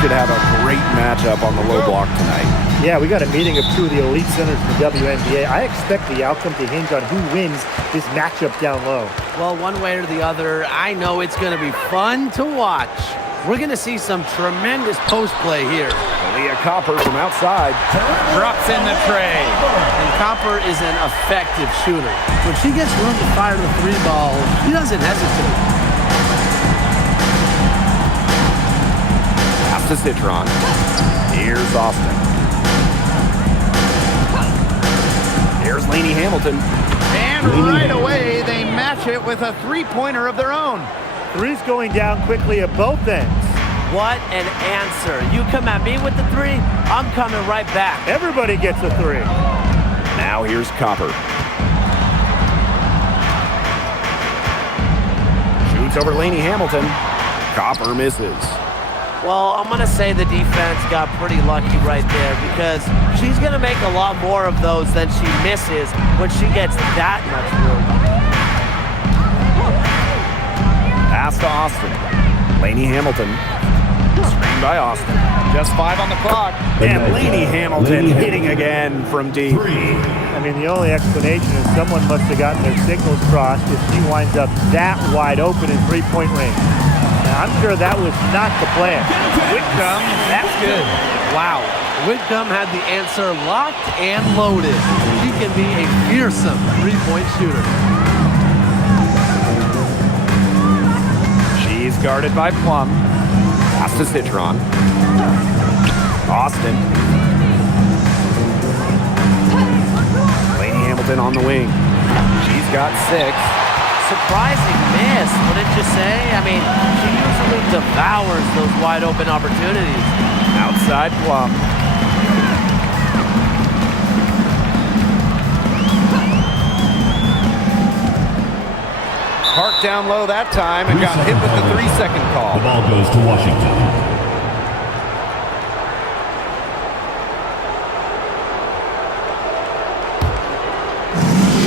should have a great matchup on the low block tonight. Yeah, we got a meeting of two of the elite centers in the WNBA. I expect the outcome to hinge on who wins this matchup down low. Well, one way or the other, I know it's going to be fun to watch. We're going to see some tremendous post play here. Leah Copper from outside drops in the tray. And Copper is an effective shooter. When she gets room to fire the three ball, she doesn't hesitate. Pass to Citron. Here's Austin. Here's Lainey Hamilton. And right away, they match it with a three-pointer of their own. Three's going down quickly at both ends. What an answer. You come at me with the three, I'm coming right back. Everybody gets a three. Now here's Copper. Shoots over Lainey Hamilton. Copper misses. Well, I'm going to say the defense got pretty lucky right there because she's going to make a lot more of those than she misses when she gets that much room. Pass to Austin. Lainey Hamilton. Screen by Austin. Just 5 on the clock. And Lainey Hamilton hitting again from deep. I mean, the only explanation is someone must have gotten their signals crossed if she winds up that wide open in three-point range. Now, I'm sure that was not the plan. Whitcomb, that's good. Wow. Whitcomb had the answer locked and loaded. She can be a fearsome three-point shooter. She's guarded by Plum. Pass to Citron. Austin. Lainey Hamilton on the wing. She's got 6. Surprising miss, wouldn't you say? I mean, she usually devours those wide open opportunities. Outside Plum. Parked down low that time and got hit with the 3-second call. The ball goes to Washington.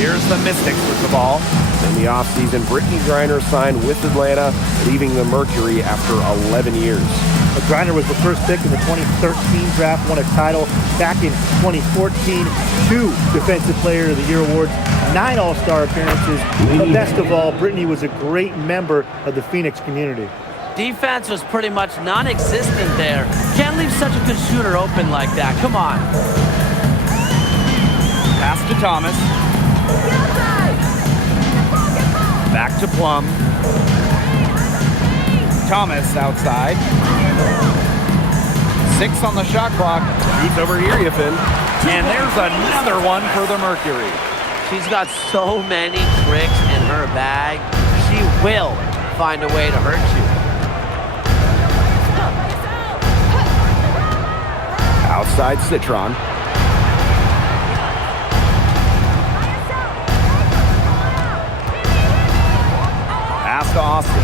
Here's the Mystics with the ball. In the offseason, Brittany Griner signed with Atlanta, leaving the Mercury after 11 years. Griner was the first pick in the 2013 draft, won a title back in 2014, 2 Defensive Player of the Year awards, 9 All-Star appearances. But best of all, Brittany was a great member of the Phoenix community. Defense was pretty much non-existent there. Can't leave such a good shooter open like that. Come on. Pass to Thomas. Back to Plum. Thomas outside. 6 on the shot clock. Shoots over Iriafin. And there's another one for the Mercury. She's got so many tricks in her bag. She will find a way to hurt you. Outside Citron. Pass to Austin.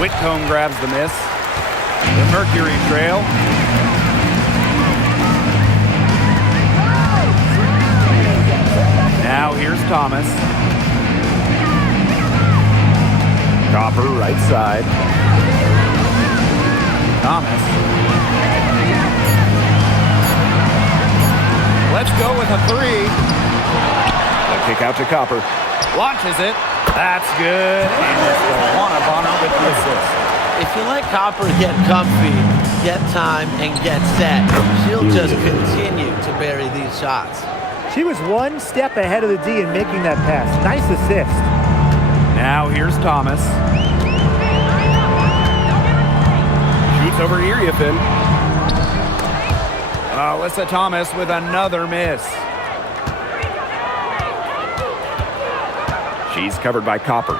Whitcomb grabs the miss. The Mercury trail. Now here's Thomas. Copper right side. Thomas. Let's go with a 3. A kick out to Copper. Launches it. That's good. And it's Bonner with the assist. If you let Copper get comfy, get time, and get set, she'll just continue to bury these shots. She was 1 step ahead of the D in making that pass. Nice assist. Now here's Thomas. Shoots over Iriafin. Alyssa Thomas with another miss. She's covered by Copper.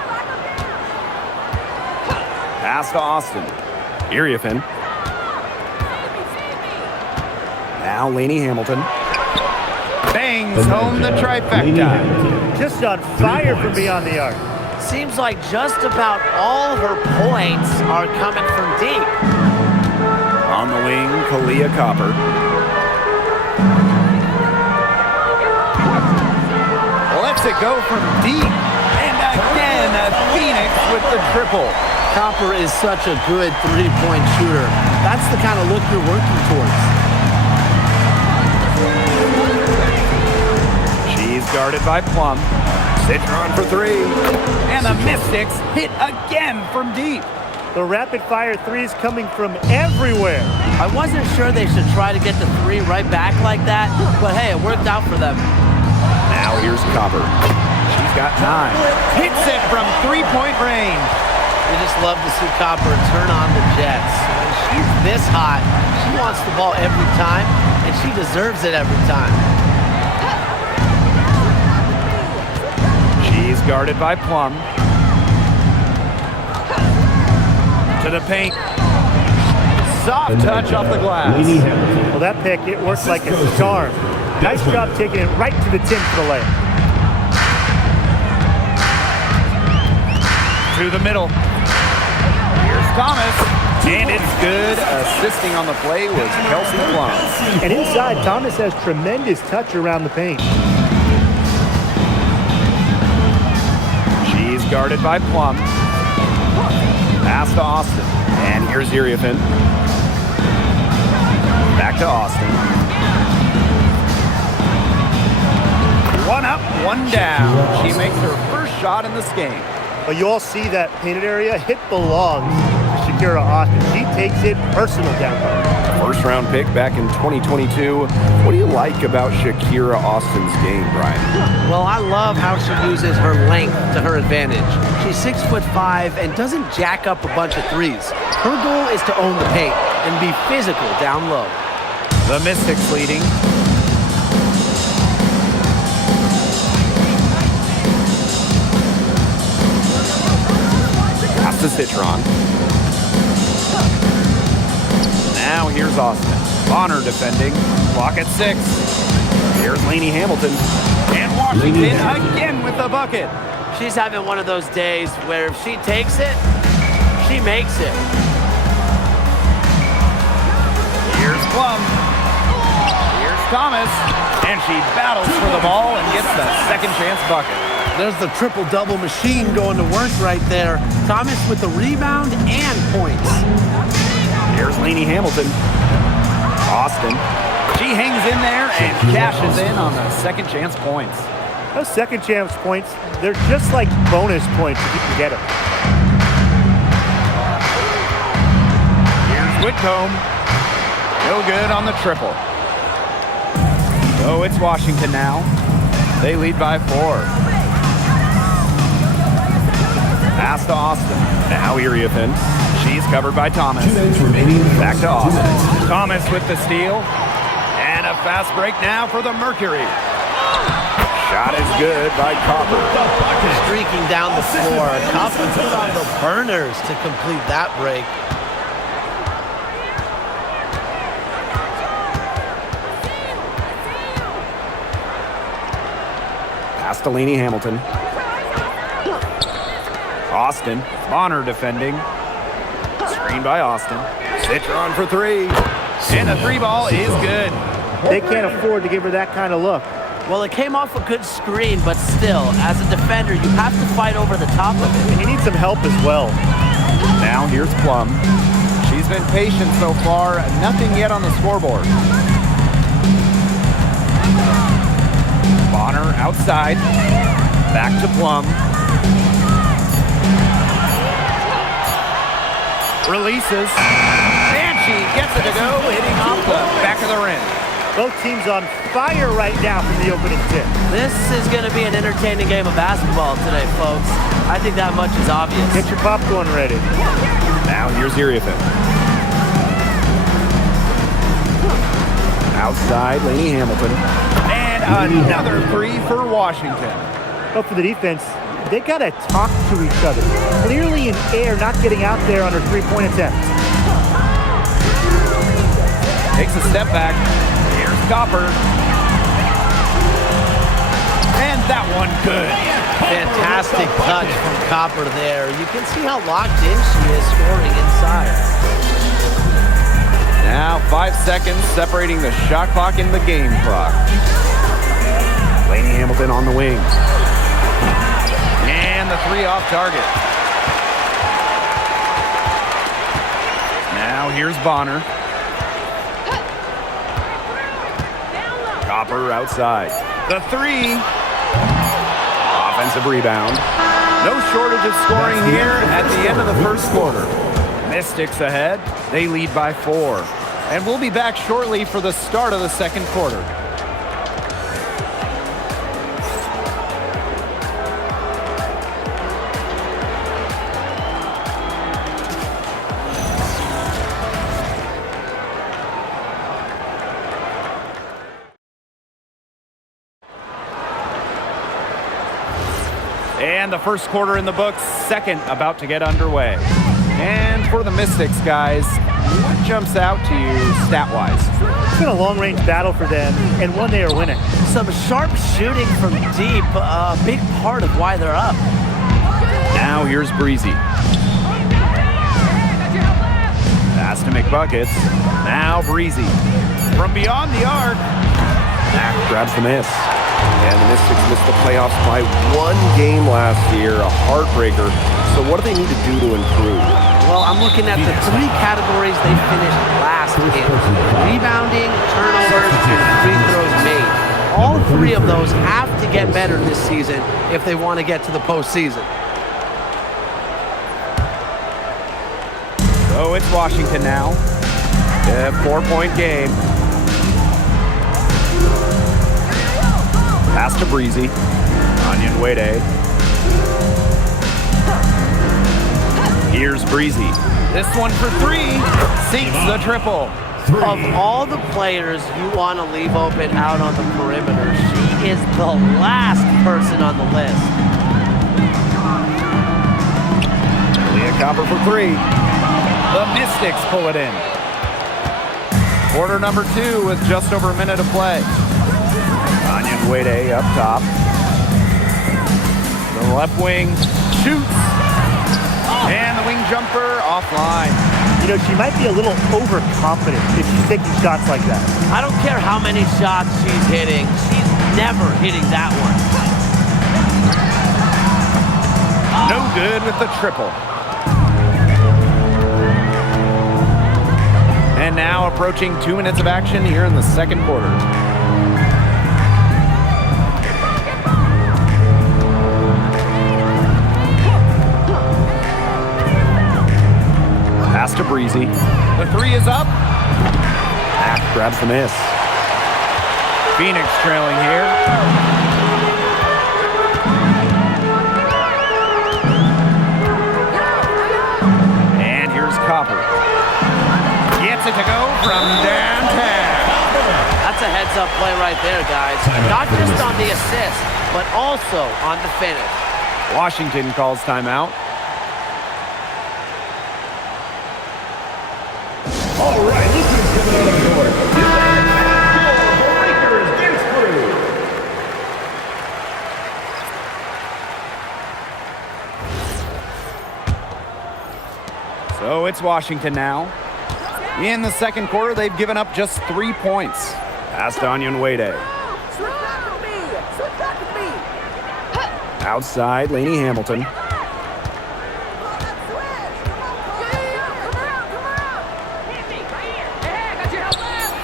Pass to Austin. Iriafin. Now Lainey Hamilton. Bangs home the trifecta. Just on fire from beyond the arc. Seems like just about all her points are coming from deep. On the wing, Kalia Copper. Lets it go from deep. And again, Phoenix with the triple. Copper is such a good three-point shooter. That's the kind of look you're working towards. She's guarded by Plum. Citron for three. And the Mystics hit again from deep. The rapid-fire threes coming from everywhere. I wasn't sure they should try to get the three right back like that, but hey, it worked out for them. Now here's Copper. She's got 9. Hits it from three-point range. We just love to see Copper turn on the Jets. When she's this hot, she wants the ball every time, and she deserves it every time. She's guarded by Plum. To the paint. Soft touch off the glass. Well, that pick, it worked like a charm. Nice job taking it right to the tin for the layup. To the middle. Here's Thomas. And it's good. Assisting on the play was Kelsey Plum. And inside, Thomas has tremendous touch around the paint. She's guarded by Plum. Pass to Austin. And here's Iriafin. Back to Austin. One up, one down. She makes her first shot in this game. But you all see that painted area? It belongs to Shakira Austin. She takes it personal down low. First round pick back in 2022. What do you like about Shakira Austin's game, Brian? Well, I love how she uses her length to her advantage. She's 6'5" and doesn't jack up a bunch of threes. Her goal is to own the paint and be physical down low. The Mystics leading. Pass to Citron. Now here's Austin. Bonner defending. Clock at 6. Here's Lainey Hamilton. And Washington again with the bucket. She's having one of those days where if she takes it, she makes it. Here's Plum. Here's Thomas. And she battles for the ball and gets the second chance bucket. There's the triple-double machine going to work right there. Thomas with the rebound and points. Here's Lainey Hamilton. Austin. She hangs in there and cashes in on the second chance points. Those second chance points, they're just like bonus points if you can get them. Here's Whitcomb. No good on the triple. So it's Washington now. They lead by 4. Pass to Austin. Now Iriafin. She's covered by Thomas. Back to Austin. Thomas with the steal. And a fast break now for the Mercury. Shot is good by Copper. Streaking down the floor. Copper put on the burners to complete that break. Pass to Lainey Hamilton. Austin. Bonner defending. Screen by Austin. Citron for 3. And the 3 ball is good. They can't afford to give her that kind of look. Well, it came off a good screen, but still, as a defender, you have to fight over the top of it. And you need some help as well. Now here's Plum. She's been patient so far. Nothing yet on the scoreboard. Bonner outside. Back to Plum. Releases. And she gets it to go, hitting off the back of the rim. Both teams on fire right now from the opening tip. This is going to be an entertaining game of basketball today, folks. I think that much is obvious. Get your popcorn ready. Now here's Iriafin. Outside, Lainey Hamilton. And another 3 for Washington. But for the defense, they got to talk to each other. Clearly in air, not getting out there on her three-point attempt. Takes a step back. Here's Copper. And that one good. Fantastic touch from Copper there. You can see how locked in she is scoring inside. Now 5 seconds separating the shot clock and the game clock. Lainey Hamilton on the wing. And the 3 off target. Now here's Bonner. Copper outside. The three. Offensive rebound. No shortage of scoring here at the end of the first quarter. Mystics ahead. They lead by 4. And we'll be back shortly for the start of the second quarter. And the first quarter in the books, second about to get underway. And for the Mystics, guys, what jumps out to you stat-wise? It's been a long-range battle for them, and one they are winning. Some sharp shooting from deep, a big part of why they're up. Now here's Breezy. Pass to McBuckets. Now Breezy. From beyond the arc. Mack grabs the miss. And the Mystics missed the playoffs by 1 game last year, a heartbreaker. So what do they need to do to improve? Well, I'm looking at the 3 categories they finished last in. Rebounding, turnovers, and free throws made. All 3 of those have to get better this season if they want to get to the postseason. So it's Washington now. A 4-point game. Pass to Breezy. Onion Wade. Here's Breezy. This one for 3. Sinks the triple. Of all the players you want to leave open out on the perimeter, she is the last person on the list. Leah Copper for 3. The Mystics pull it in. Quarter number 2 with just over a minute to play. Onion Wade up top. The left wing shoots. And the wing jumper offline. You know, she might be a little overconfident if she's taking shots like that. I don't care how many shots she's hitting. She's never hitting that one. No good with the triple. And now approaching 2 minutes of action here in the second quarter. Pass to Breezy. The 3 is up. Mack grabs the miss. Phoenix trailing here. And here's Copper. Gets it to go from downtown. That's a heads-up play right there, guys. Not just on the assist, but also on the finish. Washington calls timeout. All right, this is coming on the court. The Lakers dance crew. So it's Washington now. In the second quarter, they've given up just 3 points. Pass to Onion Wade. Outside, Lainey Hamilton.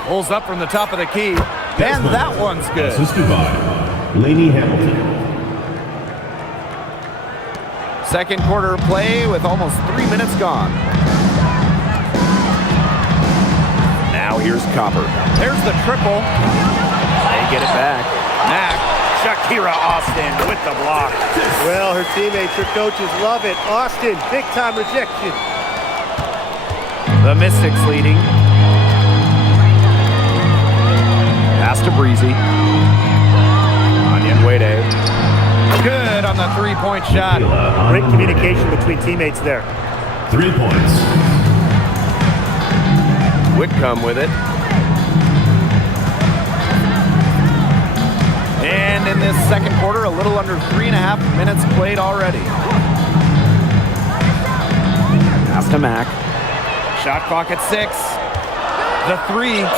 Pulls up from the top of the key. And that one's good. Assisted by Lainey Hamilton. Second quarter play with almost 3 minutes gone. Now here's Copper. There's the triple. They get it back. Mack. Shakira Austin with the block. Well, her teammates, her coaches love it. Austin, big-time rejection. The Mystics leading. Pass to Breezy. Onion Wade. Good on the 3-point shot. Great communication between teammates there. 3 points. Whitcomb with it. And in this second quarter, a little under 3.5 minutes played already. Pass to Mack. Shot clock at 6. The 3.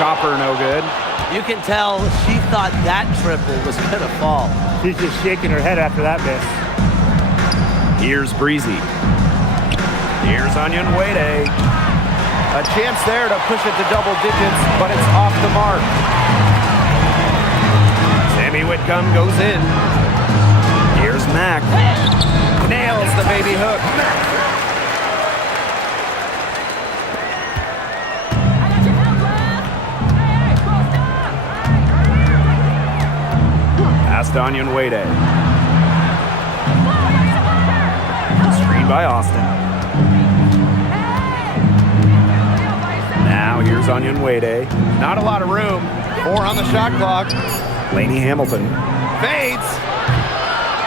Copper no good. You can tell she thought that triple was going to fall. She's just shaking her head after that miss. Here's Breezy. Here's Onion Wade. A chance there to push it to double digits, but it's off the mark. Sammy Whitcomb goes in. Here's Mack. Nails the baby hook. Pass to Onion Wade. Screen by Austin. Now here's Onion Wade. Not a lot of room. 4 on the shot clock. Laney Hamilton. Fades.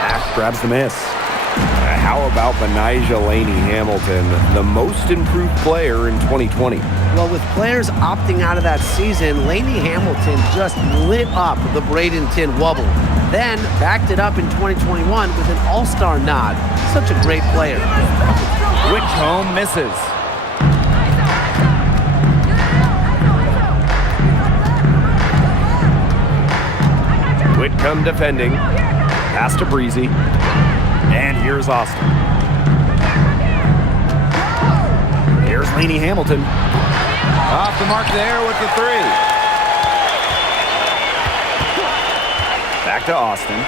Ash grabs the miss. How about Benijah Laney Hamilton, the most improved player in 2020? Well, with players opting out of that season, Laney Hamilton just lit up the Bradenton Wubble. Then backed it up in 2021 with an all-star nod. Such a great player. Whitcomb misses. Whitcomb defending. Pass to Breezy. And here's Austin. Here's Laney Hamilton. Off the mark there with the 3. Back to Austin.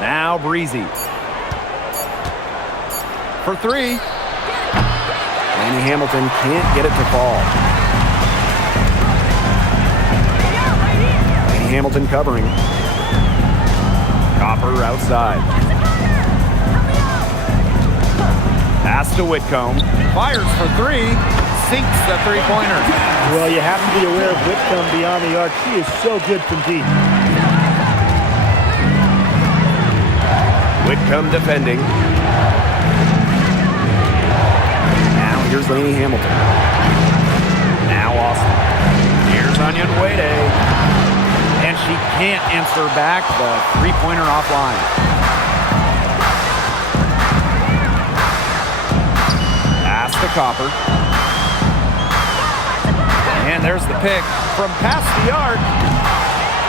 Now Breezy. For 3. Laney Hamilton can't get it to fall. Laney Hamilton covering. Copper outside. Pass to Whitcomb. Fires for 3. Sinks the 3-pointer. Well, you have to be aware of Whitcomb beyond the arc. She is so good from deep. Whitcomb defending. Now here's Laney Hamilton. Now Austin. Here's Onion Wade. And she can't answer back the 3-pointer offline. Pass to Copper. And there's the pick from past the arc.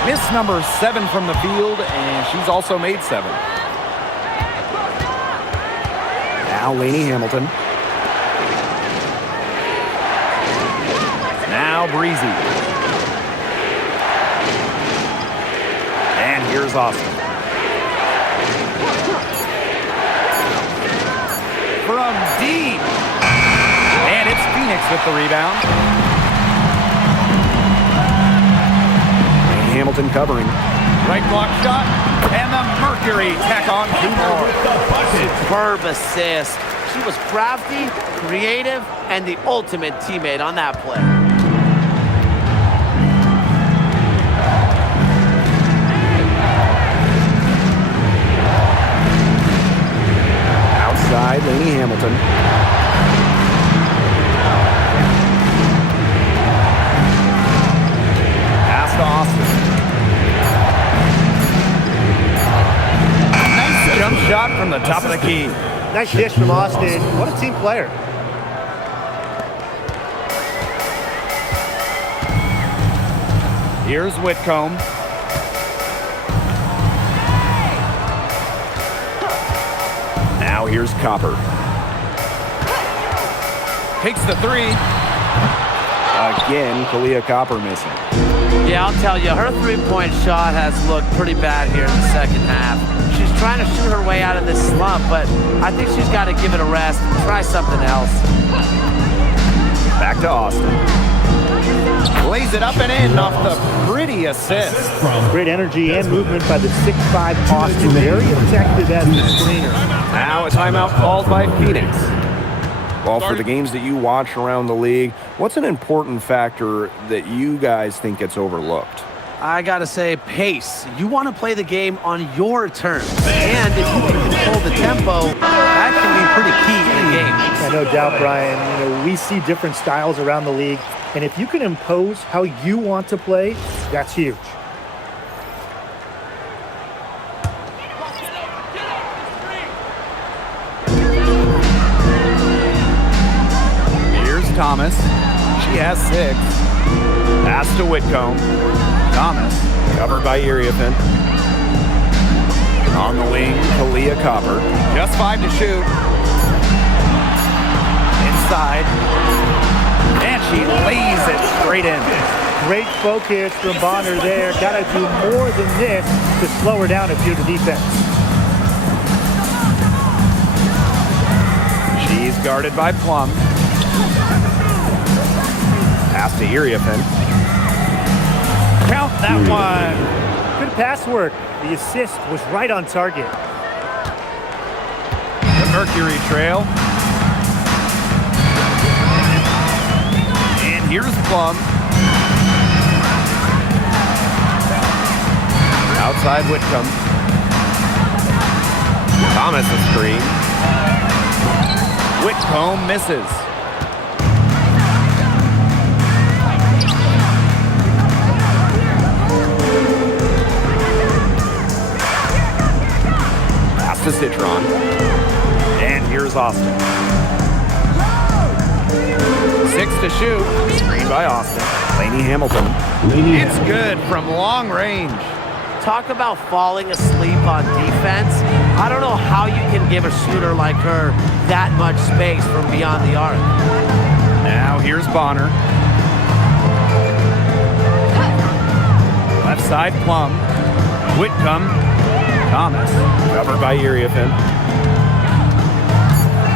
Miss number 7 from the field, and she's also made 7. Now Laney Hamilton. Now Breezy. And here's Austin. From deep. And it's Phoenix with the rebound. Laney Hamilton covering. Right block shot. And the Mercury tack on 2 more. Superb assist. She was crafty, creative, and the ultimate teammate on that play. Outside, Laney Hamilton. Pass to Austin. Nice jump shot from the top of the key. Nice dish from Austin. What a team player. Here's Whitcomb. Now here's Copper. Takes the 3. Again, Kalia Copper missing. Yeah, I'll tell you, her 3-point shot has looked pretty bad here in the second half. She's trying to shoot her way out of this slump, but I think she's got to give it a rest, try something else. Back to Austin. Lays it up and in off the pretty assist. Great energy and movement by the 6'5" Austin. Very effective as the screener. Now a timeout called by Phoenix. Well, for the games that you watch around the league, what's an important factor that you guys think gets overlooked? I got to say, pace. You want to play the game on your terms. And if you can control the tempo, that can be pretty key in a game. Yeah, no doubt, Brian. We see different styles around the league. And if you can impose how you want to play, that's huge. Here's Thomas. She has 6. Pass to Whitcomb. Thomas. Covered by Iriafen. On the wing, Kalia Copper. Just 5 to shoot. side. And she lays it straight in. Great focus from Bonner there. Got to do more than this to slow her down if you're the defense. She's guarded by Plum. Pass to Iriafen. Count that one. Good pass work. The assist was right on target. The Mercury trail. And here's Plum. Outside Whitcomb. Thomas a screen. Whitcomb misses. Pass to Citron. And here's Austin. 6 to shoot. Screen by Austin. Laney Hamilton. It's good from long range. Talk about falling asleep on defense. I don't know how you can give a shooter like her that much space from beyond the arc. Now here's Bonner. Left side Plum. Whitcomb. Thomas. Covered by Iriafen.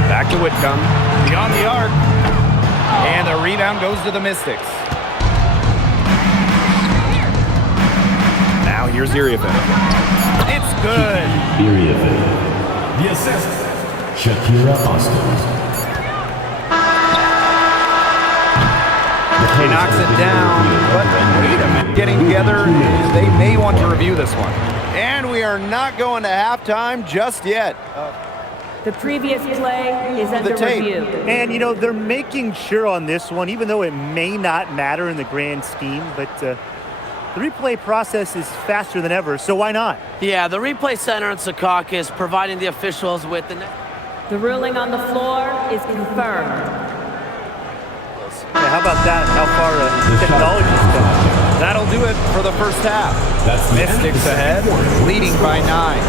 Back to Whitcomb. Beyond the arc. And the rebound goes to the Mystics. Now here's Iriafen. It's good. Iriafen. The assist, Shakira Austin. He knocks it down, but wait a minute. Getting together, they may want to review this one. And we are not going to halftime just yet. The previous play is under tape. review. And, you know, they're making sure on this one, even though it may not matter in the grand scheme, but the replay process is faster than ever, so why not? Yeah, the replay center in Secaucus providing the officials with the... The ruling on the floor is confirmed. Yeah, how about that? How far technology's come? That'll do it for the first half. That's the end of Mystics the ahead, second quarter. leading by 9.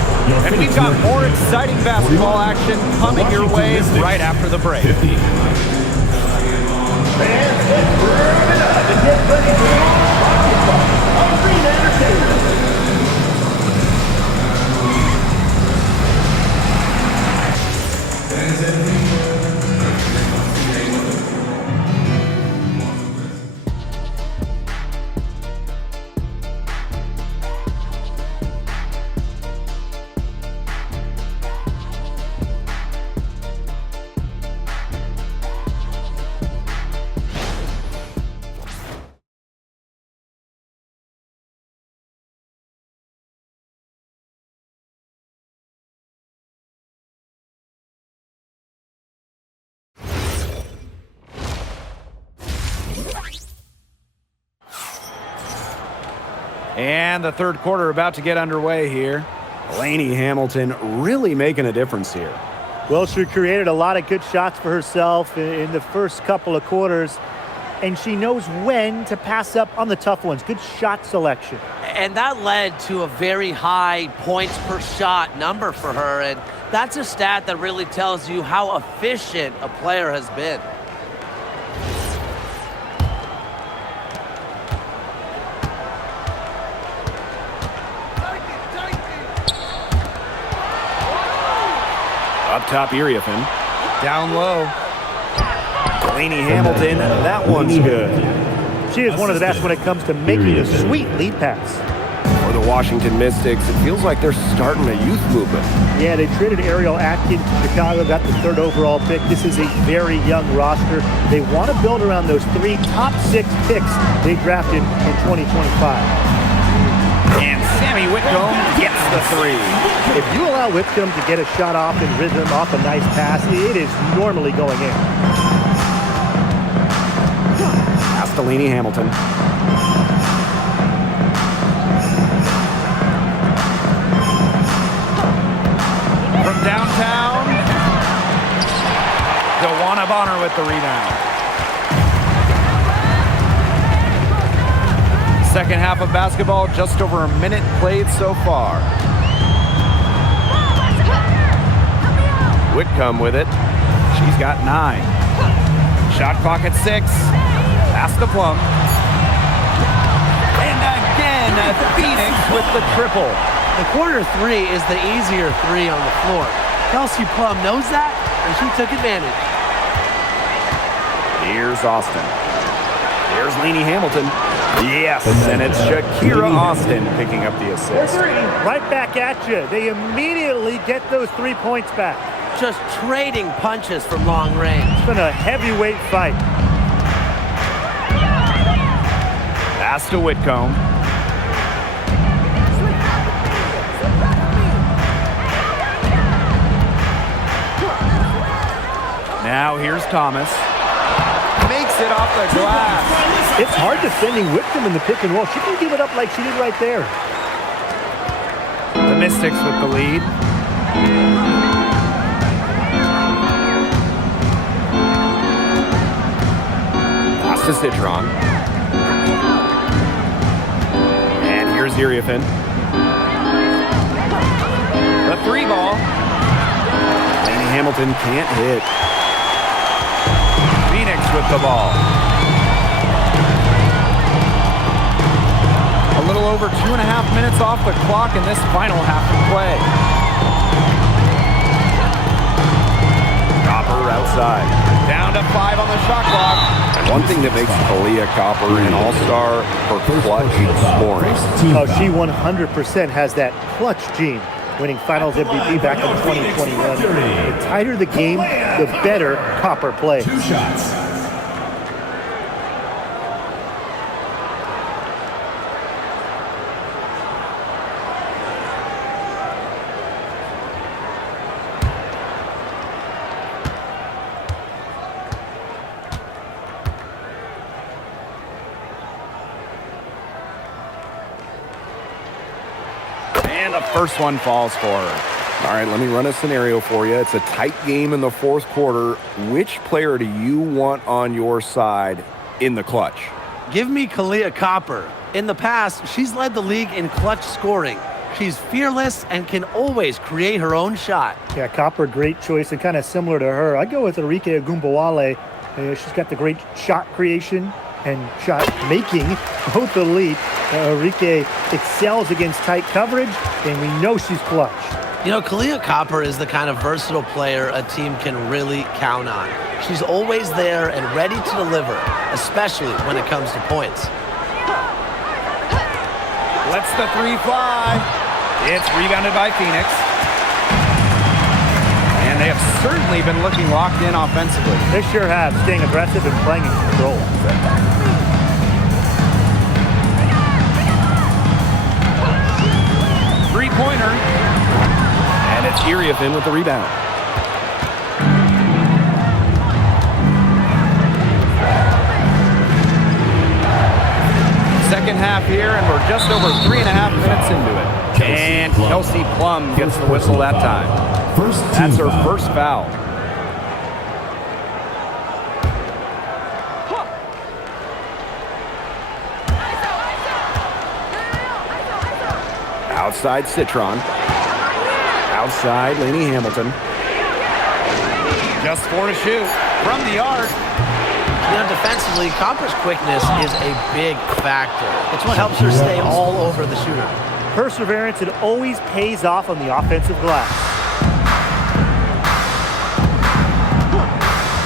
And we've got more exciting basketball action coming your way right after the break. 50. Fans, let's turn it up and get ready for basketball on Green Entertainment. And the third quarter about to get underway here. Laney Hamilton really making a difference here. Well, she created a lot of good shots for herself in the first couple of quarters, and she knows when to pass up on the tough ones. Good shot selection. And that led to a very high points per shot number for her, and that's a stat that really tells you how efficient a player has been. Up top, Iriafen. Down low. Laney Hamilton, that one's good. She is one of the best when it comes to making a sweet lead pass. For the Washington Mystics, it feels like they're starting a youth movement. Yeah, they traded Ariel Atkins to Chicago, got the 3rd overall pick. This is a very young roster. They want to build around those 3 top 6 picks they drafted in 2025. And Sammy Whitcomb gets the 3. If you allow Whitcomb to get a shot off in rhythm, off a nice pass, it is normally going in. Pass to Laney Hamilton. From downtown, DeWanna Bonner with the rebound. Second half of basketball, just over a minute played so far. Whitcomb with it. She's got 9. Shot clock at 6. Pass to Plum. And again, Phoenix with the triple. The corner three is the easier three on the floor. Kelsey Plum knows that, and she took advantage. Here's Austin. Here's Lainey Hamilton. Yes, and it's Shakira Austin picking up the assist. Right back at you. They immediately get those 3 points back. Just trading punches from long range. It's been a heavyweight fight. Pass to Whitcomb. Now here's Thomas. Makes it off the glass. It's hard defending Whitcomb in the pick and roll. She can give it up like she did right there. The Mystics with the lead. Pass to Citron. And here's Iriafin. The 3 ball. Lainey Hamilton can't hit. Phoenix with the ball. A little over 2.5 minutes off the clock in this final half of play. Copper outside. Down to 5 on the shot clock. One thing that makes Kalia Copper an all-star for clutch scoring. Oh, she 100% has that clutch gene, winning Finals MVP back in 2021. The tighter the game, the better Copper plays. 2 shots. And the first one falls for her. All right, let me run a scenario for you. It's a tight game in the 4th quarter. Which player do you want on your side in the clutch? Give me Kalia Copper. In the past, she's led the league in clutch scoring. She's fearless and can always create her own shot. Yeah, Copper, great choice and kind of similar to her. I'd go with Enrique Agumbawale. She's got the great shot creation and shot making, both elite. Enrique excels against tight coverage, and we know she's clutch. You know, Kalia Copper is the kind of versatile player a team can really count on. She's always there and ready to deliver, especially when it comes to points. Lets the 3 fly. It's rebounded by Phoenix. And they have certainly been looking locked in offensively. They sure have, staying aggressive and playing in control. Three-pointer. And it's Iriafin with the rebound. Second half here, and we're just over 3.5 minutes into it. And Kelsey Plum gets the whistle that time. That's her first foul. Outside Citron. Outside Lainey Hamilton. Just 4 to shoot from the arc. You know, defensively, Copper's quickness is a big factor. It's what helps her stay all over the shooter. Perseverance, it always pays off on the offensive glass.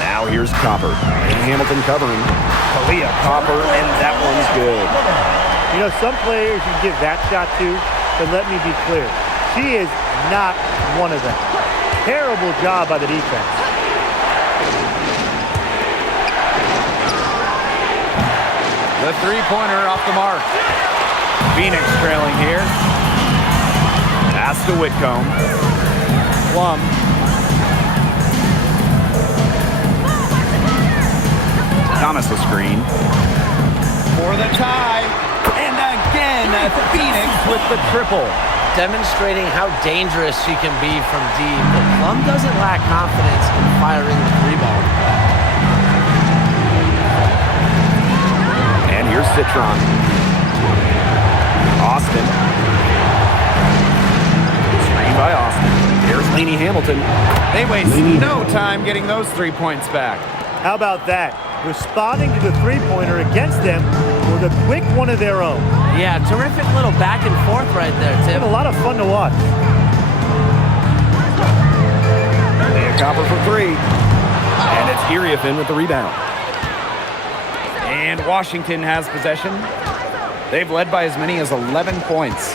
Now here's Copper. Lainey Hamilton covering. Kalia Copper, and that one's good. You know, some players you give that shot to, but let me be clear, she is not one of them. Terrible job by the defense. The three-pointer off the mark. Phoenix trailing here. Pass to Whitcomb. Plum. Thomas the screen. For the tie. And again, Phoenix with the triple. Demonstrating how dangerous she can be from deep. But Plum doesn't lack confidence in firing the three ball. And here's Citron. Austin. Screen by Austin. Here's Lainey Hamilton. They waste no time getting those 3 points back. How about that? Responding to the three-pointer against them with a quick one of their own. Yeah, terrific little back and forth right there, Tim. Been a lot of fun to watch. Leah Copper for three. And it's Iriafin with the rebound. And Washington has possession. They've led by as many as 11 points.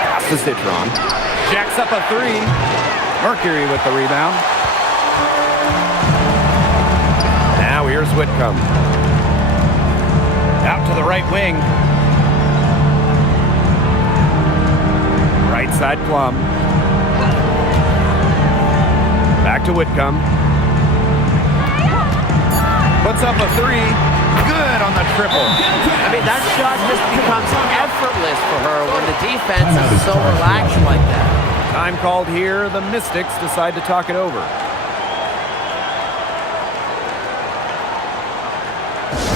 Pass to Citron. Jacks up a three. Mercury with the rebound. Now here's Whitcomb. Out to the right wing. Right side Plum. Back to Whitcomb. Puts up a three. Good on the triple. I mean, that shot just becomes effortless for her when the defense is so relaxed like that. Time called here. The Mystics decide to talk it over.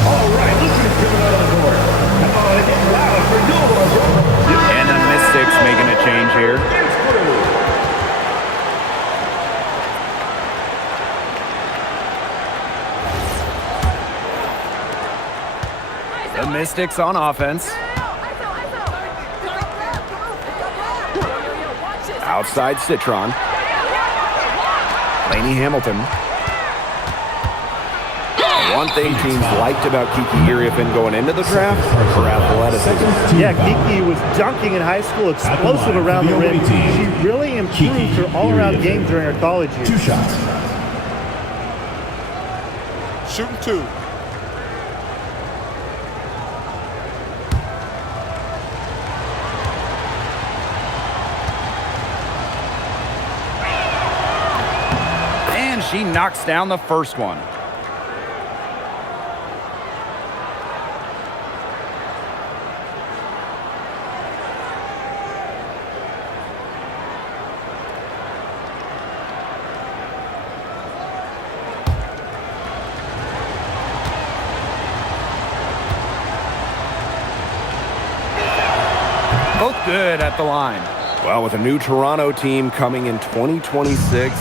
All right, Luke is coming out on the board. Come on, get loud for Nova. And the Mystics making a change here. The Mystics on offense. Outside Citron. Lainey Hamilton. One thing teams liked about Kiki Iriafin going into the draft, her athleticism. Yeah, Kiki was dunking in high school, explosive around the rim. She really improved her all-around game during her college years. 2 shots. Shooting 2. And she knocks down the first one. Both good at the line. Well, with a new Toronto team coming in 2026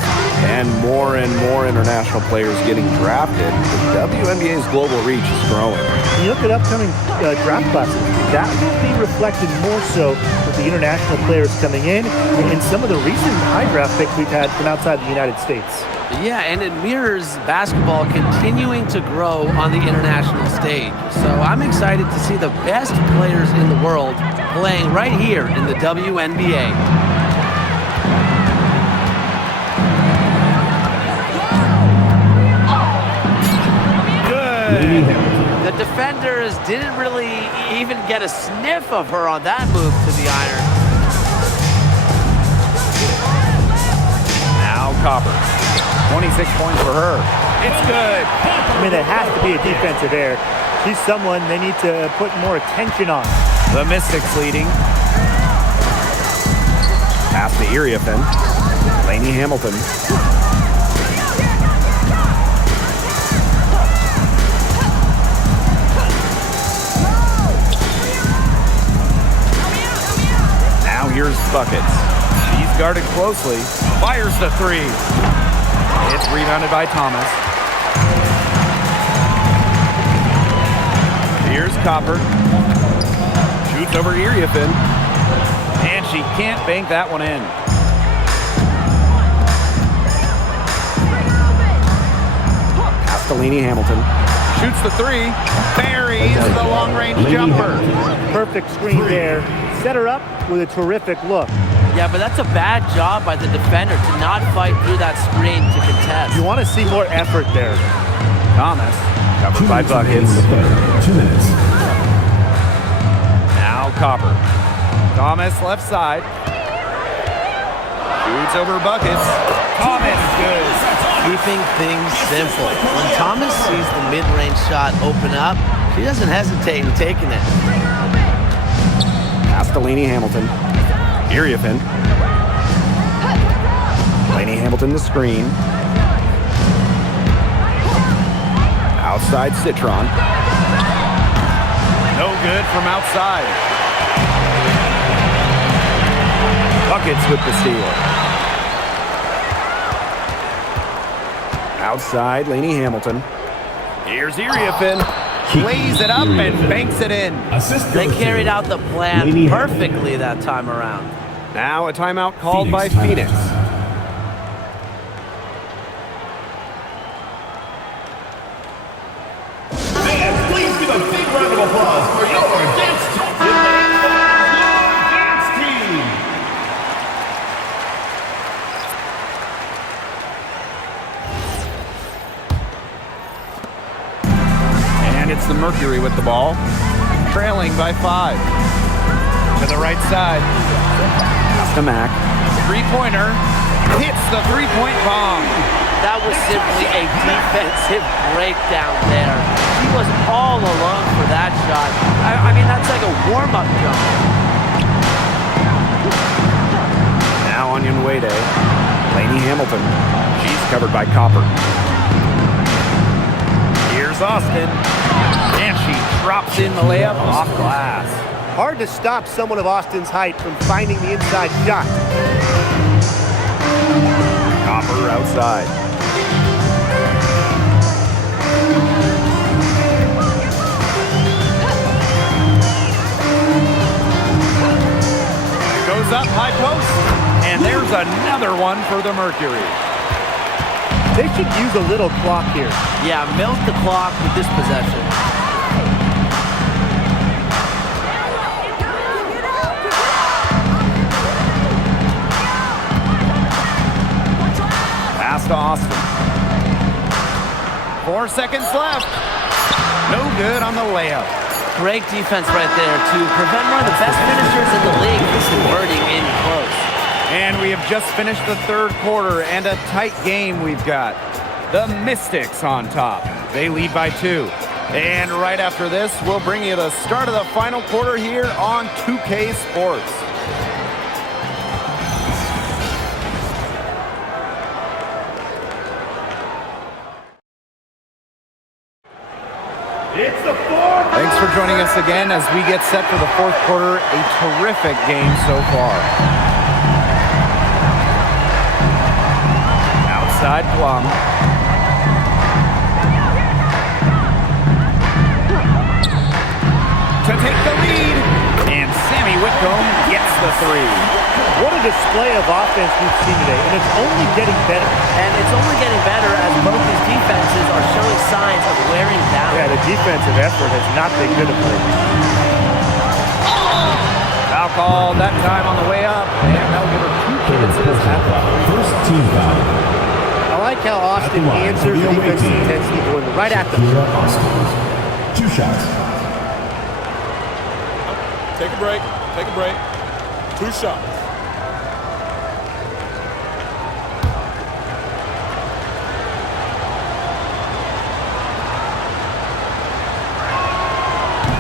and more international players getting drafted, the WNBA's global reach is growing. When you look at upcoming draft classes, that will be reflected more so with the international players coming in and some of the recent high draft picks we've had from outside the United States. Yeah, and it mirrors basketball continuing to grow on the international stage. So I'm excited to see the best players in the world playing right here in the WNBA. Good. The defenders didn't really even get a sniff of her on that move to the iron. Now Copper. 26 points for her. It's good. I mean, it has to be a defensive error. She's someone they need to put more attention on. The Mystics leading. Pass to Iriafin. Lainey Hamilton. Now here's Buckets. She's guarded closely. Fires the three. It's rebounded by Thomas. Here's Copper. Shoots over Iriafin. And she can't bank that one in. Pass to Lainey Hamilton. Shoots the three. Buries the long-range jumper. Perfect screen there. Set her up with a terrific look. Yeah, but that's a bad job by the defender to not fight through that screen to contest. You want to see more effort there. Thomas covered by Buckets. 2 minutes. Now Copper. Thomas left side. Shoots over Buckets. Thomas good. Keeping things simple. When Thomas sees the mid-range shot open up, she doesn't hesitate in taking it. Pass to Lainey Hamilton. Iriafin. Lainey Hamilton the screen. Outside Citron. No good from outside. Buckets with the steal. Outside, Lainey Hamilton. Here's Iriafin. Lays it up and banks it in. They carried out the plan perfectly that time around. Now a timeout called by Phoenix. Fans, please give a big round of applause for your dance team. Your dance team. And it's the Mercury with the ball, trailing by 5. To the right side. Mack. Three-pointer hits the three-point bomb. That was simply a defensive breakdown there. He was all alone for that shot. I mean, that's like a warm-up jump. Now Onion Wade. Lainey Hamilton. She's covered by Copper. Here's Austin. And she drops in the layup off glass. Hard to stop someone of Austin's height from finding the inside shot. Copper outside. Goes up high post. And there's another one for the Mercury. They should use a little clock here. Yeah, milk the clock with this possession. Pass to Austin. 4 seconds left. No good on the layup. Great defense right there to prevent one of the best finishers in the league from converting in close. And we have just finished the third quarter, and a tight game we've got. The Mystics on top. They lead by 2. And right after this, we'll bring you the start of the final quarter here on 2K Sports. It's the fourth. Thanks for joining us again as we get set for the fourth quarter. A terrific game so far. Outside Plum. To take the lead. And Sammy Whitcomb gets the 3. What a display of offense we've seen today, and it's only getting better. And it's only getting better as both these defenses are showing signs of wearing down. Yeah, the defensive effort has not been good of late. Foul call that time on the way up. And that'll give her 2 chances at the First team foul. I like how Austin answers defensive intensity going right at them. Shakira Austin. 2 shots. Take a break. Take a break. 2 shots.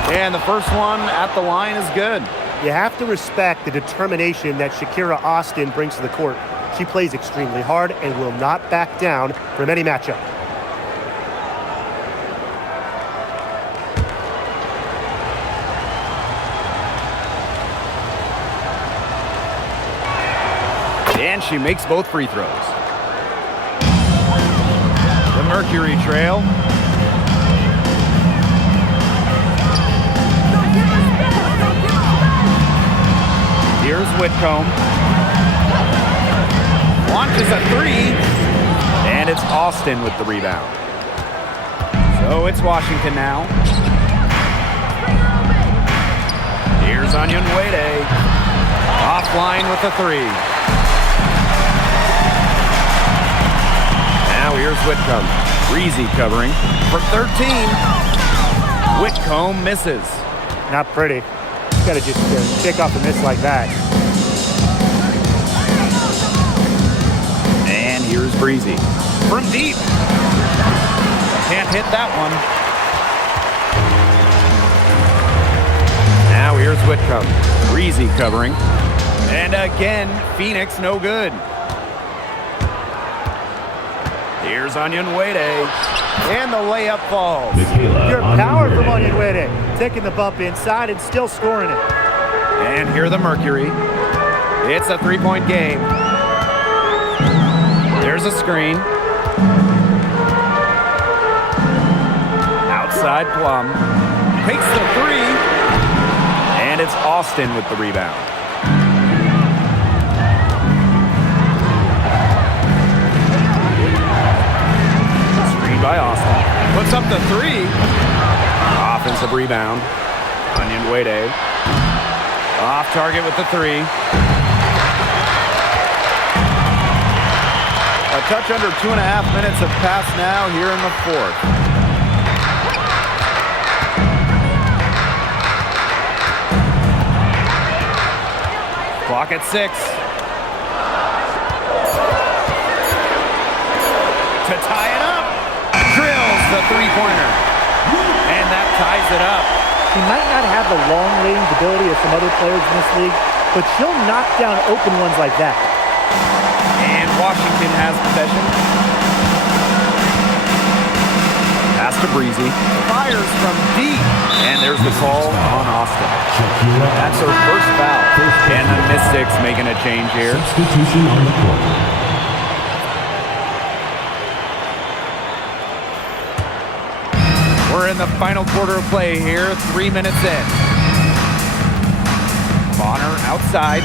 And the first one at the line is good. You have to respect the determination that Shakira Austin brings to the court. She plays extremely hard and will not back down from any matchup. And she makes both free throws. The Mercury trail. Here's Whitcomb. Launches a 3. And it's Austin with the rebound. So it's Washington now. Here's Onion Wade. Offline with the 3. Now here's Whitcomb. Breezy covering for 13. Whitcomb misses. Not pretty. Got to just shake off a miss like that. And here's Breezy from deep. Can't hit that one. Now here's Whitcomb. Breezy covering. And again, Phoenix no good. Here's Onion Wade. And the layup falls. Good power from Onion Wade. Taking the bump inside and still scoring it. And here the Mercury. It's a 3-point game. There's a screen. outside Plum. Takes the three. And it's Austin with the rebound. Screen by Austin. Puts up the three. Offensive rebound. Onion Wade. Off target with the three. A touch under 2.5 minutes have passed now here in the fourth. Clock at 6. To tie it up. Drills the three-pointer. And that ties it up. She might not have the long-range ability of some other players in this league, but she'll knock down open ones like that. And Washington has possession. Pass to Breezy. Fires from deep. And there's the call on Austin. That's her first foul. And the Mystics making a change here. Substitution on the court. We're in the final quarter of play here, 3 minutes in. Bonner outside.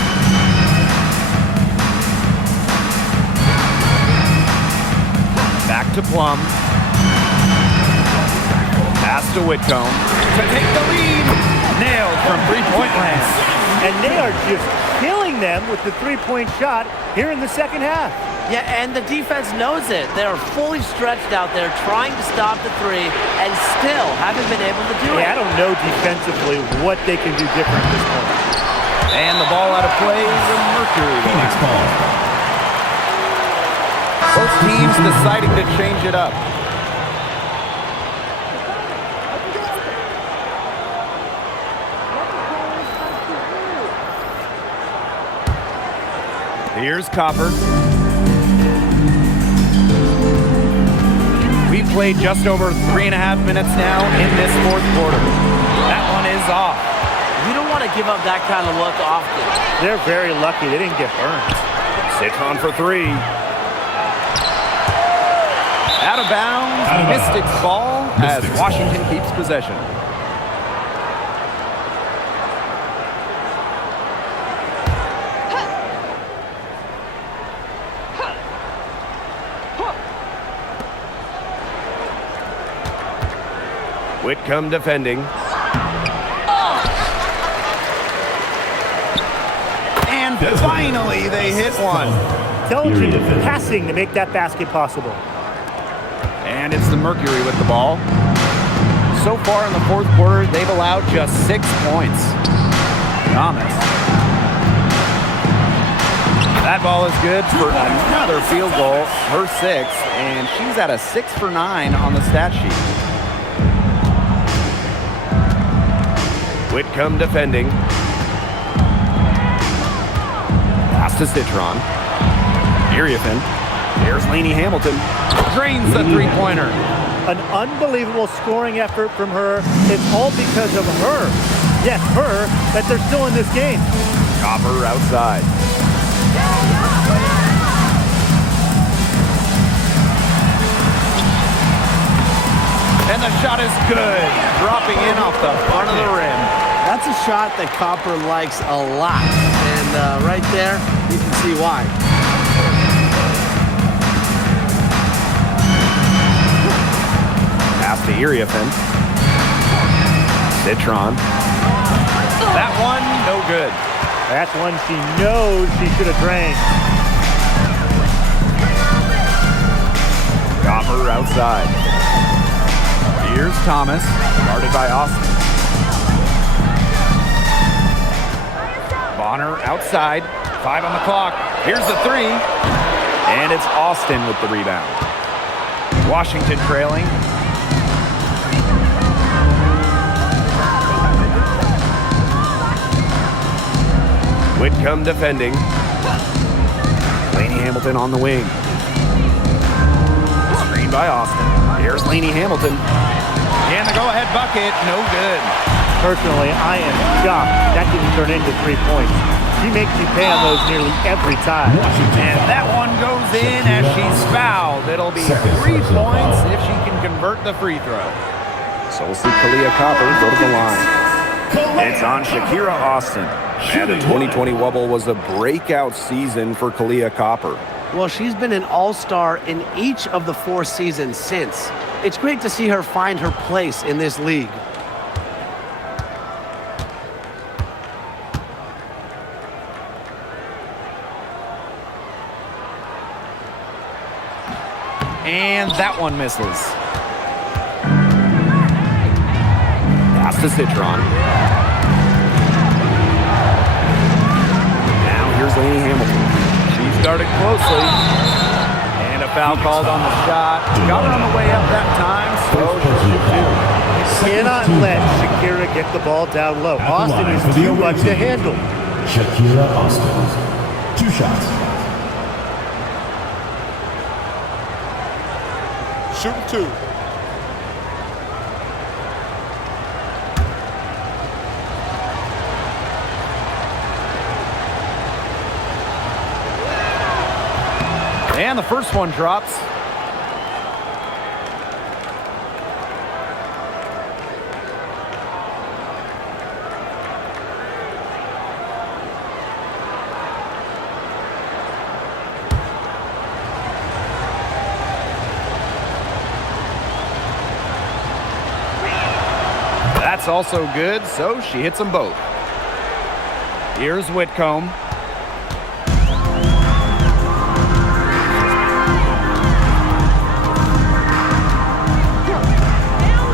Back to Plum. Pass to Whitcomb to take the lead. Nailed from three-point land. And they are just killing them with the three-point shot here in the second half. Yeah, and the defense knows it. They are fully stretched out there trying to stop the three and still haven't been able to do it. I don't know defensively what they can do different at this point. And the ball out of play, the Mercury. Phoenix ball. Both teams deciding to change it up. Here's Copper. We've played just over 3.5 minutes now in this fourth quarter. That one is off. You don't want to give up that kind of look often. They're very lucky they didn't get burned. Citron for three. Out of bounds. Mystics ball as Washington keeps possession. Whitcomb defending. And finally they hit one. Intelligent passing to make that basket possible. And it's the Mercury with the ball. So far in the fourth quarter, they've allowed just 6 points. Thomas. That ball is good for another field goal, her 6th, and she's at a 6 for 9 on the stat sheet. Whitcomb defending. Pass to Citron. Iriafin. There's Lainey Hamilton. Drains the three-pointer. An unbelievable scoring effort from her. It's all because of her. Yes, her, that they're still in this game. Copper outside. And the shot is good. Dropping in off the front of the rim. That's a shot that Copper likes a lot. And right there, you can see why. Pass to Iriafin. Citron. That one, no good. That's one she knows she should have drained. Copper outside. Here's Thomas, guarded by Austin. Bonner outside, 5 on the clock. Here's the three, and it's Austin with the rebound. Washington trailing. Whitcomb defending. Lainey Hamilton on the wing. Screen by Austin. Here's Lainey Hamilton. And the go-ahead bucket, no good. Personally, I am shocked that didn't turn into 3 points. She makes me pay on those nearly every time. And that one goes in as she's fouled. It'll be 3 points if she can convert the free throw. So we'll see Kalia Copper go to the line. It's on Shakira Austin. And the 2020 Wubble was a breakout season for Kalia Copper. Well, she's been an all-star in each of the 4 seasons since. It's great to see her find her place in this league. And that one misses. Pass to Citron. Now here's Lainey Hamilton. She started closely. And a foul called on the shot. Got her on the way up that time, so Cannot let Shakira get the ball down low. Austin is too much to handle. Shakira Austin. 2 shots. Shooting 2. And the first one drops. That's also good, so she hits them both. Here's Whitcomb.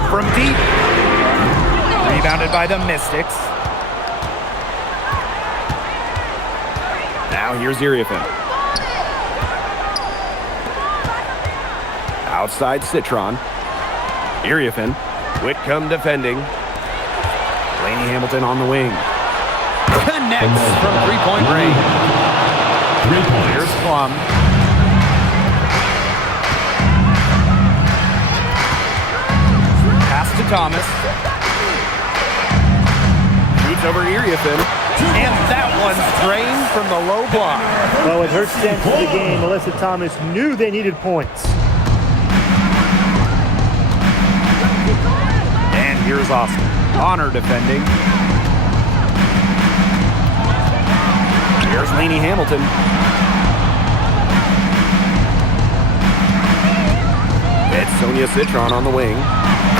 From deep. Rebounded by the Mystics. Now here's Iriafin. Outside Citron. Iriafin. Whitcomb defending. Lainey Hamilton on the wing. Connects from three-point range. 3 points. Here's Plum. Pass to Thomas. Shoots over Iriafin. And that one's drained from the low block. Well, with her sense of the game, Melissa Thomas knew they needed points. And here's Austin. Honor defending. Here's Lainey Hamilton. It's Sonia Citron on the wing.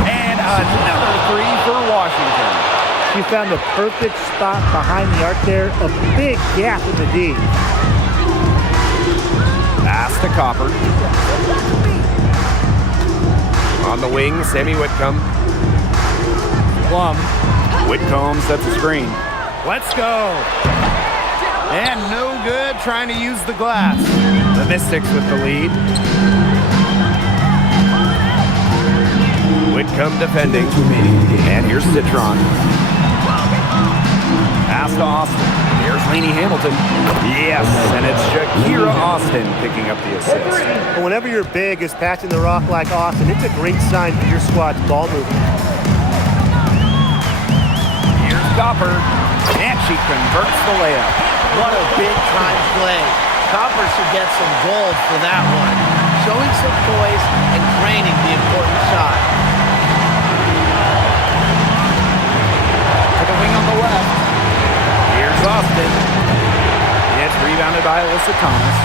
And another 3 for Washington. She found the perfect spot behind the arc there, a big gap in the D. Pass to Copper. On the wing, Sammy Whitcomb. Plum. Whitcomb sets the screen. Let's go. And no good trying to use the glass. The Mystics with the lead. Whitcomb defending. And here's Citron. Pass to Austin. Here's Lainey Hamilton. Yes, and it's Shakira Austin picking up the assist. But whenever you're big as passing the rock like Austin, it's a great sign for your squad's ball movement. Here's Copper. And she converts the layup. What a big-time play. Copper should get some gold for that one. Showing some poise and draining the important shot. To the wing on the left. Here's Austin. It's rebounded by Alyssa Thomas.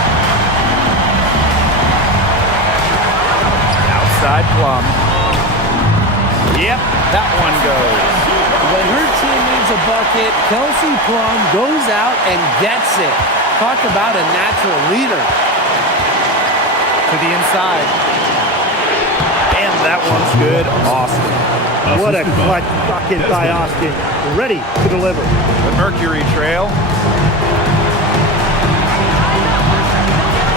Outside Plum. Yep, that one goes. When her team needs a bucket, Kelsey Plum goes out and gets it. Talk about a natural leader. To the inside. And that one's good. Austin. What a clutch bucket by Austin. Ready to deliver. The Mercury trail.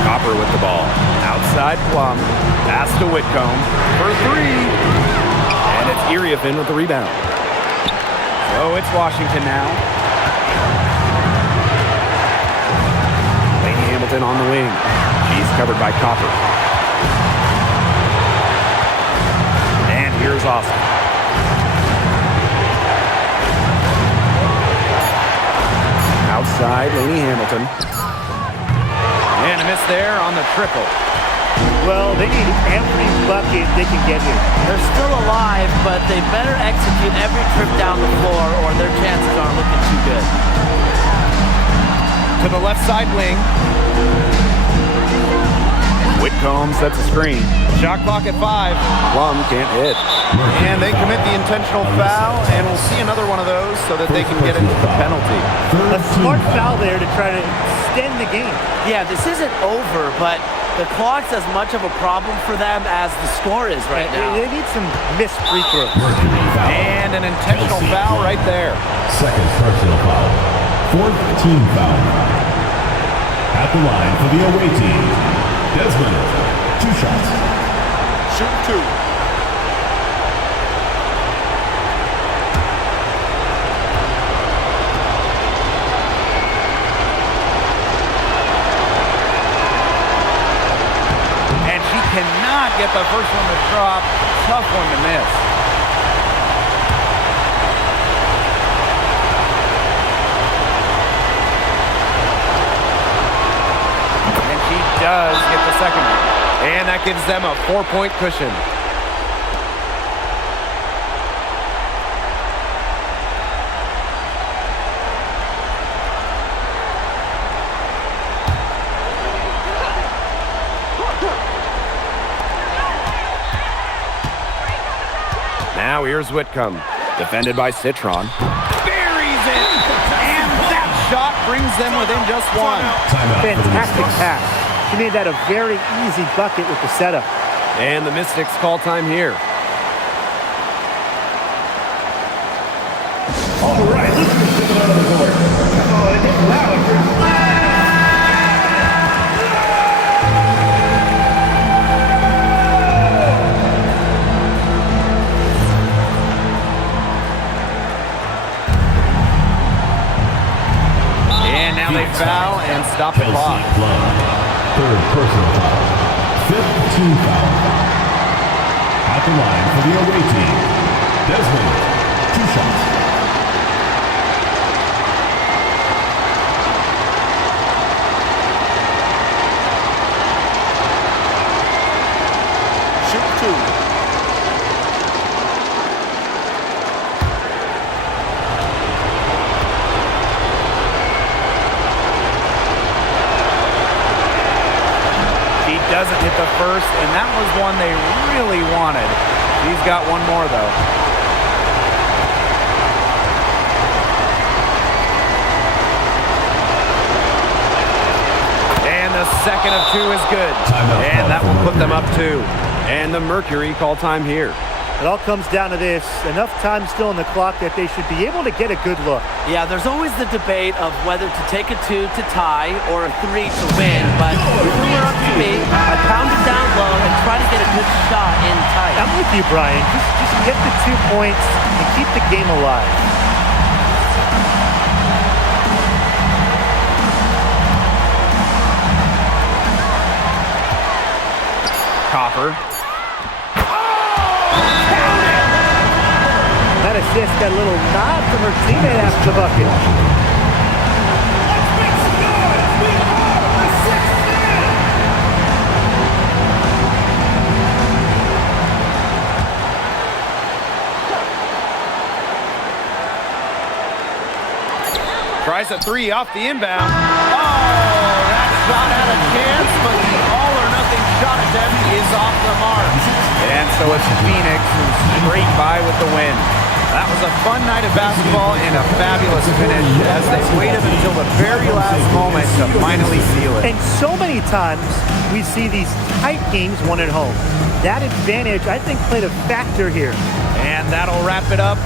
Copper with the ball. Outside Plum. Pass to Whitcomb for 3. And it's Iriafin with the rebound. So it's Washington now. Lainey Hamilton on the wing. She's covered by Copper. And here's Austin. Outside, Lainey Hamilton. And a miss there on the triple. Well, they need every bucket they can get here. They're still alive, but they better execute every trip down the floor or their chances aren't looking too good. To the left side wing. Whitcomb sets a screen. Shot clock at 5. Plum can't hit. And they commit the intentional foul, and we'll see another one of those so that they can get into the penalty. A smart foul there to try to extend the game. Yeah, this isn't over, but the clock's as much of a problem for them as the score is right now. They need some missed free throws. And an intentional foul right there. Second personal foul. Fourth team foul. At the line for the away team, Desmond, 2 shots. Shoot 2. And she cannot get the first one to drop. Tough one to miss. And she does get the second one. And that gives them a 4-point cushion. Now here's Whitcomb. Defended by Citron. Buries it! And that shot brings them within just one. Fantastic pass. She made that a very easy bucket with the setup. And the Mystics call time here. All right, let's get it out of the court. Oh, they didn't allow it. And now they foul and stop the clock. Third personal foul. Fifth team foul. At the line for the away team, Desmond, 2 shots. Shoot 2. Doesn't hit the first, and that was one they really wanted. He's got one more, though. And the second of 2 is good. And that will put them up 2. And the Mercury call time here. It all comes down to this. Enough time still on the clock that they should be able to get a good look. Yeah, there's always the debate of whether to take a 2 to tie or a 3 to win, but if it were up to me, I'd pound it down low and try to get a good shot in tight. I'm with you, Brian. Just get the 2 points and keep the game alive. Copper. That assist got a little nod from her teammate after the bucket. Let's make some noise! We are the 6th man! Tries a 3 off the inbound. Oh, that shot had a chance, but the all-or-nothing shot attempt is off the mark. And so it's Phoenix who's straight by with the win. That was a fun night of basketball and a fabulous finish as they waited until the very last moment to finally seal it. And so many times we see these tight games won at home. That advantage, I think, played a factor here. And that'll wrap it up